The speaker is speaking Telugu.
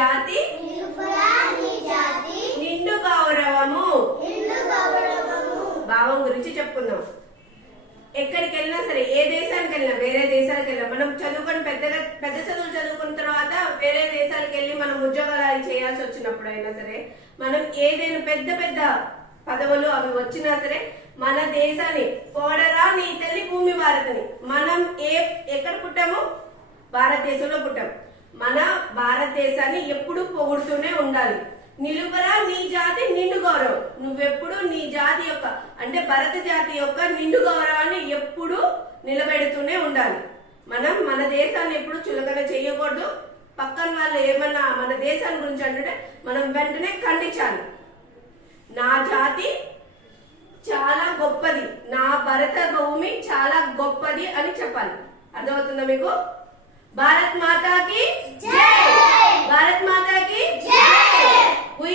జాతి నిండు గౌరవము. భావం గురించి చెప్పుకుందాం. ఎక్కడికి వెళ్ళినా సరే, ఏ దేశానికి వెళ్ళినా, వేరే దేశాలకు వెళ్ళినా, మనం చదువుకొని పెద్ద చదువులు చదువుకున్న తర్వాత వేరే దేశాలకు వెళ్ళి మనం ఉద్యోగాలు చేయాల్సి వచ్చినప్పుడు అయినా సరే, మనం ఏదైనా పెద్ద పెద్ద పదవులు అవి వచ్చినా సరే మన దేశాన్ని పోడరా నీ తల్లి భూమి భారతని, మనం ఎక్కడ పుట్టాము? భారతదేశంలో పుట్టాం. మన భారతదేశాన్ని ఎప్పుడు పొగుడుతూనే ఉండాలి. నిలుపరా నీ జాతి నిండు గౌరవం. నువ్వెప్పుడు నీ జాతి యొక్క అంటే భరత జాతి యొక్క నిండు గౌరవాన్ని ఎప్పుడు నిలబెడుతూనే ఉండాలి. మనం మన దేశాన్ని ఎప్పుడు చులకన చేయకూడదు. పక్కన వాళ్ళు ఏమన్నా మన దేశాన్ని గురించి అంటే మనం వెంటనే ఖండించాలి. నా జాతి చాలా గొప్పది, నా భరత భూమి చాలా గొప్పది అని చెప్పాలి. అర్థమవుతుందా మీకు? భారత్ మాతాకి జై! భారత్ మాతాకి జై! We